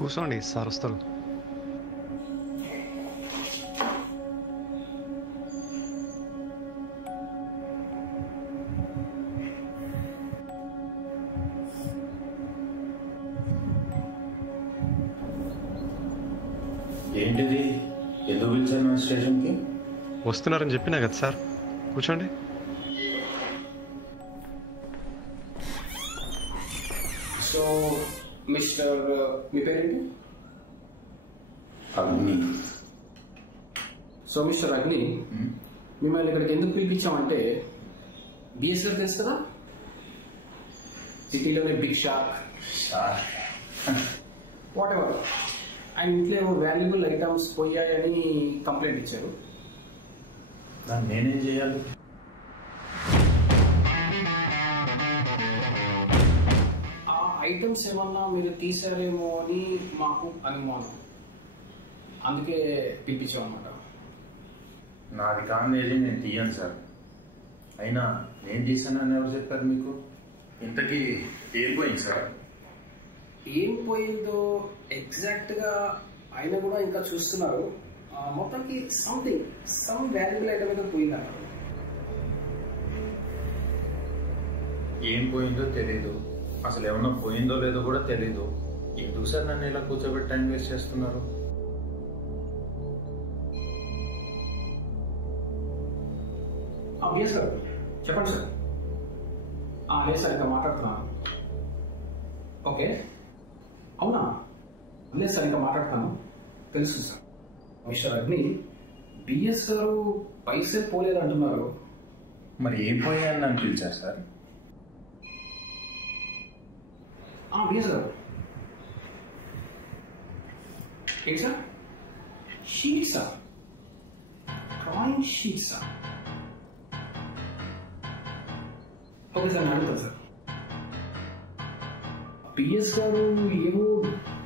కూర్చోండి, సార్ వస్తారు. ఏంటిది? ఎందుకు పిలిచాను స్టేషన్కి? వస్తున్నారని చెప్పినా కదా సార్, కూర్చోండి. సో మిస్టర్, మీ పేరేంటి? అగ్ని. సో మిస్టర్ అగ్ని, మిమ్మల్ని ఇక్కడికి ఎందుకు పిలిపించామంటే, బిఎస్ గారు తెలుసు కదా, సిటీలోనే బిగ్ షాప్. వాట్ ఎవర్, ఆయన ఇంట్లో ఏవో వాల్యుబుల్ ఐటమ్స్ పోయాయని కంప్లైంట్ ఇచ్చారు. దాన్ని నేనేం చేయాలి? ఆ ఐటమ్స్ ఏమన్నా మీరు తీసారేమో అని మాకు అనుమానం, అందుకే పిలిపించామన్నమాట. నాది కానిది నేను తీయను సార్. అయినా నేను తీసానని ఎవరు చెప్పారు మీకు? ఇంతకీ ఏం పోయింది సార్? ఏం పోయిందో ఎగ్జాక్ట్ గా ఆయన కూడా ఇంకా చూస్తున్నారు. మొత్తానికి సమ్ వాల్యుబుల్ ఐటమ్ అయితే పోయిందన్నారు. ఏం పోయిందో తెలీదు, అసలు ఏమన్నా పోయిందో లేదో కూడా తెలీదు. ఎందుకు సార్ నన్ను ఇలా కూర్చోబెట్టి టైం వేస్ట్ చేస్తున్నారు? బిఎస్ గారు చెప్పండి సార్. లేదు సార్, ఇంకా మాట్లాడుతున్నాను. ఓకే, అవునా? లేదు సార్, ఇంకా మాట్లాడుతాను. తెలుసు సార్. మిస్టర్ అగ్ని, బిఎస్ గారు పైసే పోలేదు అంటున్నారు. మరి ఏం పోయాయని నన్ను పిలిచారు సార్? బిఎస్ గారు ఏంటి సార్? షీట్సా? డ్రాయింగ్ షీట్సా? ఓకే సార్, నేను అడుగుతాను సార్. పిఎస్ గారు ఏవో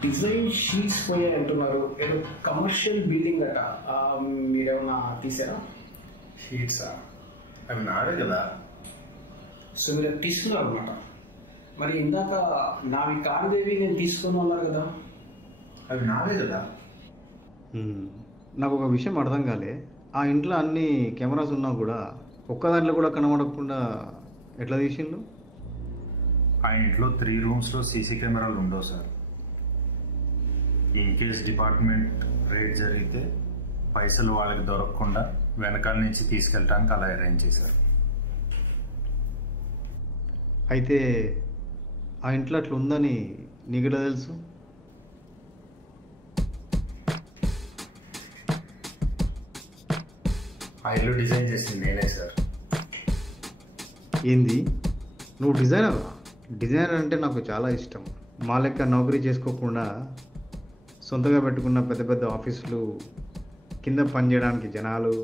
డిజైన్ షీట్స్ పోయాయి అంటున్నారు. ఏదో కమర్షియల్ బిల్డింగ్ అట, మీరేమన్నా తీసారా? షీట్సా? అవి నావే కదా. సో మీరు తీసుకున్నారు అనమాట. మరి ఇందాక నావి కానిదేవి నేను తీసుకుని ఉన్నారు కదా. అవి నావే కదా. నాకు ఒక విషయం అర్థం కాలే. ఆ ఇంట్లో అన్ని కెమెరాస్ ఉన్నా కూడా ఒక్క దాంట్లో కూడా కనబడకుండా ఎట్లా తీసిండు? ఆ ఇంట్లో 3 రూమ్స్లో సీసీ కెమెరాలు ఉండవు sir. In case department rate జరిగితే పైసలు వాళ్ళకి దొరకకుండా వెనకాల నుంచి తీసుకెళ్ళటానికి అలా అరేంజ్ చేశారు. అయితే ఆ ఇంట్లో అట్లా ఉందని నీకు ఎలా తెలుసు? ఆ ఇల్లు డిజైన్ చేసింది నేనే సార్. ఏంది, నువ్వు డిజైనరా? డిజైనర్ అంటే నాకు చాలా ఇష్టం. మా లెక్క నౌకరీ చేసుకోకుండా సొంతగా పెట్టుకున్న పెద్ద పెద్ద ఆఫీసులు, కింద పనిచేయడానికి జనాలు,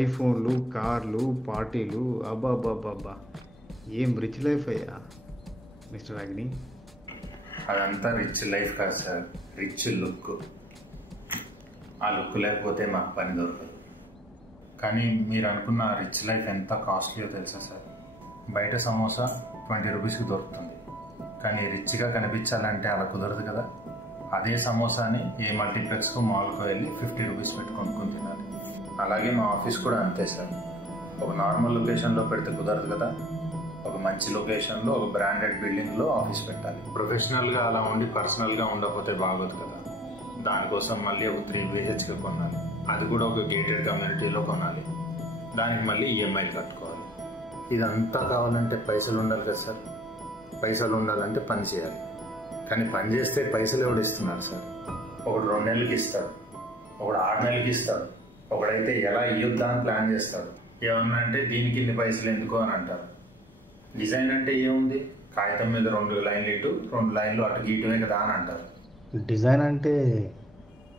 ఐఫోన్లు, కార్లు, పార్టీలు, అబ్బాబ్బాబ్బా, ఏం రిచ్ లైఫ్ అయ్యా మిస్టర్ అగ్ని. అదంతా రిచ్ లైఫ్ కాదు సార్, రిచ్ లుక్. ఆ లుక్ లేకపోతే మాకు పని దొరకదు. కానీ మీరు అనుకున్న రిచ్ లైఫ్ ఎంత కాస్ట్లీయో తెలుసా సార్? బయట సమోసా 20 రూపీస్కి దొరుకుతుంది, కానీ రిచ్గా కనిపించాలంటే అలా కుదరదు కదా. అదే సమోసాని ఏ మల్టీప్లెక్స్కో మాల్కో వెళ్ళి 50 రూపీస్ పెట్టి కొనుక్కొని తినాలి. అలాగే మా ఆఫీస్ కూడా అంతే సార్. ఒక నార్మల్ లొకేషన్లో పెడితే కుదరదు కదా. ఒక మంచి లొకేషన్లో ఒక బ్రాండెడ్ బిల్డింగ్లో ఆఫీస్ పెట్టాలి. ప్రొఫెషనల్గా అలా ఉండి పర్సనల్గా ఉండకపోతే బాగోదు కదా. దానికోసం మళ్ళీ ఒక 3 BHK కొనాలి, అది కూడా ఒక గేటెడ్ కమ్యూనిటీలో కొనాలి. దానికి మళ్ళీ ఈఎంఐలు కట్టుకోవాలి. ఇదంతా కావాలంటే పైసలు ఉండాలి కదా సార్. పైసలు ఉండాలంటే పని చేయాలి. కానీ పని చేస్తే పైసలు ఎవడు ఇస్తున్నారు సార్? ఒకడు 2 నెలలకి ఇస్తాడు, ఒకడు 6 నెలలకి ఇస్తాడు, ఒకడైతే ఎలా ఇయ్యొద్దా అని ప్లాన్ చేస్తాడు. ఏమన్నా అంటే దీనికి ఇన్ని పైసలు ఎందుకు అని అంటారు. డిజైన్ అంటే ఏముంది? కాగితం మీద 2 లైన్లు ఇటు 2 లైన్లు అటు గీయటమే కదా అని అంటారు. డిజైన్ అంటే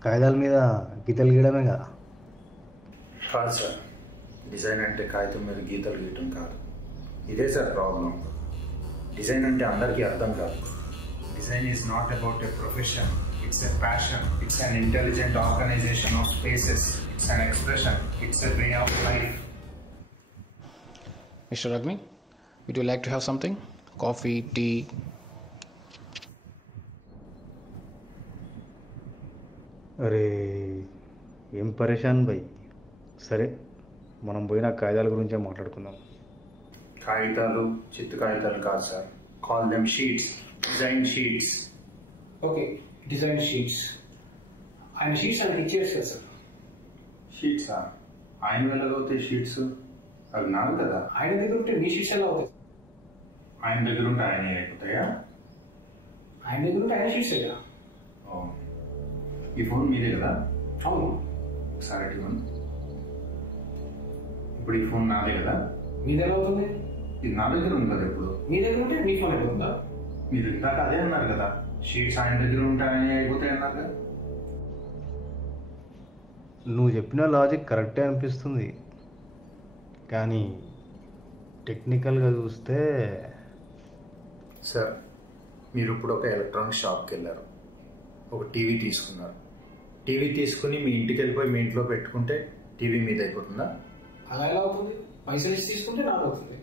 కాగితాల మీద గీతలు గీయడమే కదా. కాదు సార్, డిజైన్ అంటే కాగితం మీద గీతలు గీయటం కాదు. ఇదే సార్ ప్రాబ్లం. డిజైన్ అంటే అందరికీ అర్థం కాదు. Design is not about a profession, it's a passion, it's an intelligent organisation of spaces, it's an expression, it's a way of life. Mr. Ragni, would you like to have something? Coffee, tea? అరే ఏం పరేషాన్ భయ్. సరే మనం పోయిన కాగితాల గురించే మాట్లాడుకుందాం. కాగితాలు చిత్తు కాగితాలు కాదు sir, call them sheets, design sheets. Okay, design sheets. ఆయన షీట్స్ ఆయనకి ఇచ్చేసి కదా సార్. షీట్సా? ఆయన వెళ్ళగవుతాయి షీట్స్? అవి నాకు కదా. ఆయన దగ్గర ఉంటే మీ షీట్స్ ఎలా అవుతాయి? ఆయన దగ్గర ఉంటే ఆయన అయిపోతాయా? ఆయన దగ్గర ఉంటే ఆయన షీట్స్ కదా. ఈ ఫోన్ మీదే కదా? అవును. ఒకసారి ఇవ్వండి. ఇప్పుడు ఈ ఫోన్ నాదే కదా? మీది ఎలా అవుతుంది? ఇది నా దగ్గర ఉంది కదా. ఇప్పుడు మీ దగ్గర ఉంటే మీ ఫోన్ ఎక్కడ ఉందా? మీరు ఇందాక అదే అన్నారు కదా, షీట్స్ ఆయన దగ్గర ఉంటే ఆయన అయిపోతాయి అన్నారు కదా. నువ్వు చెప్పిన లాజిక్ కరెక్టే అనిపిస్తుంది, కానీ టెక్నికల్గా చూస్తే. సార్, మీరు ఇప్పుడు ఒక ఎలక్ట్రానిక్ షాప్కి వెళ్ళారు, ఒక టీవీ తీసుకున్నారు. టీవీ తీసుకుని మీ ఇంటికి వెళ్ళిపోయి మీ ఇంట్లో పెట్టుకుంటే టీవీ మీద అయిపోతుందా? అలా ఎలా అవుతుంది? పైసలు ఇచ్చి తీసుకుంటే నాకు అవుతుంది.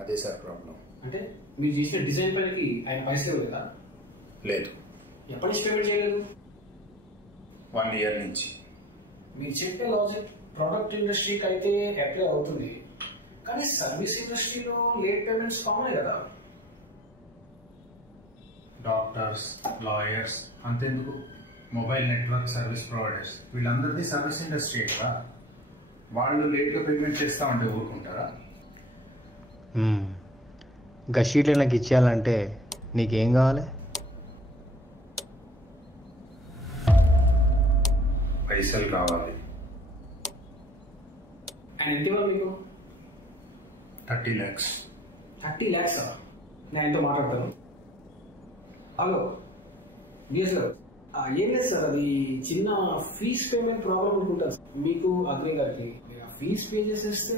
అదే సార్ ప్రాబ్లం. అంటే మీరు చేసిన డిజైన్ పైకి ఆయన పైసలు లేదా? లేదు. ఎప్పటి నుంచి పేమెంట్ చేయలేదు? 1 ఇయర్ నుంచి. మీరు చెప్పే లాజిక్ ప్రొడక్ట్ ఇండస్ట్రీకి అయితే అప్లై అవుతుంది, కానీ సర్వీస్ ఇండస్ట్రీలో లేట్ పేమెంట్స్ కామన్ కదా. డాక్టర్స్, లాయర్స్, అంతెందుకు మొబైల్ నెట్వర్క్ సర్వీస్ ప్రొవైడర్స్, వీళ్ళందరిది సర్వీస్ ఇండస్ట్రీ కదా. వాళ్ళు లేట్గా పేమెంట్ చేస్తా ఉంటే ఊరుకుంటారా? ఇంకా షీట్లు నాకు ఇచ్చేయాలంటే నీకేం కావాలి? పైసలు కావాలి. ఆయన ఎంత ఇవ్వాలి మీకు? 30 lakhs. 30 lakhs? నేను ఆయనతో మాట్లాడతాను. హలో బిఎస్ గారు, ఏం లేదు సార్, అది చిన్న ఫీజ్ పేమెంట్ ప్రాబ్లం అనుకుంటాను సార్. మీకు అగ్ని గారికి ఫీజ్ పే చేసేస్తే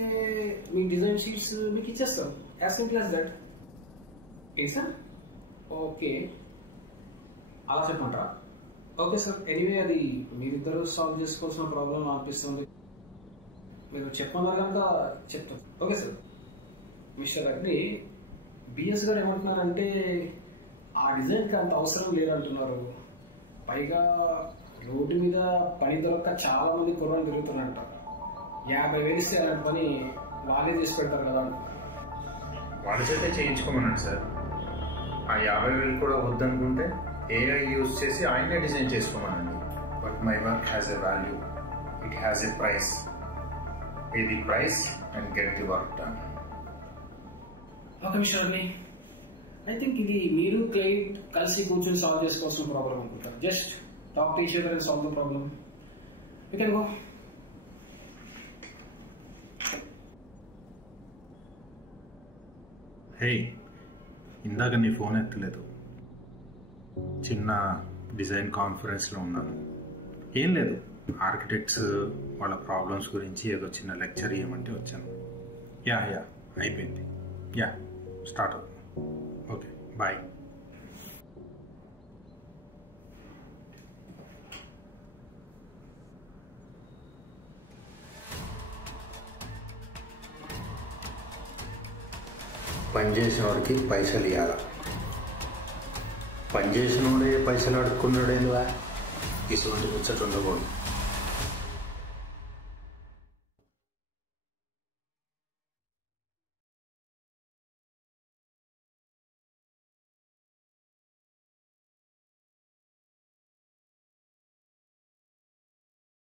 మీ డిజైన్ షీట్స్ మీకు ఇచ్చేస్తాం. As simple as that. A sir? Okay, అలా చెప్పమంటారా? ఓకే సార్, ఎనీవే అది మీరిద్దరు సాల్వ్ చేసుకోవాల్సిన ప్రాబ్లం అనిపిస్తుంది. మీరు చెప్పమన్నారు కనుక చెప్తాం. Okay sir. మిస్టర్ అగ్ని, బిఎస్ గారు ఏమంటున్నారంటే ఆ డిజైన్కి అంత అవసరం లేదంటున్నారు. పైగా రోడ్డు మీద పని దొరక్క చాలా మంది కుర్రలు తిరుగుతున్నారంట. 50,000 ఇస్తే అలాంటి పని వాళ్ళే చేసి పెడతారు కదా. వాళ్ళ చేతే చేయించుకోమన్నాడు సార్. ఆ 50,000 కూడా వద్దనుకుంటే ఏఐ యూజ్ చేసి ఆయనే డిజైన్ చేసుకోమనండి. But my work has a value, it has a price. Pay the price and get the work done. Okay mister Agni, I think ఇది మీరు క్లయింట్ కలిసి కూర్చొని సాల్వ్ చేసుకోవాల్సిన ప్రాబ్లం అనుకుంటారు. Just talk to each other and solve the problem. You can go. Hey, ఇందాక నీ phone ఎత్తలేదు. చిన్న డిజైన్ కాన్ఫరెన్స్లో ఉన్నాను. ఏం లేదు, ఆర్కిటెక్ట్స్ వాళ్ళ ప్రాబ్లమ్స్ గురించి ఏదో చిన్న లెక్చర్ ఇవ్వమంటే వచ్చాను. యా అయిపోయింది. యా స్టార్ట్ అవుతుంది. Okay, bye. పనిచేసిన వాడికి పైసలు ఇవ్వాల. పనిచేసిన వాడే పైసలు అడుక్కున్నాడేందువా? ఇటువంటి ముచ్చట ఉండకూడదు.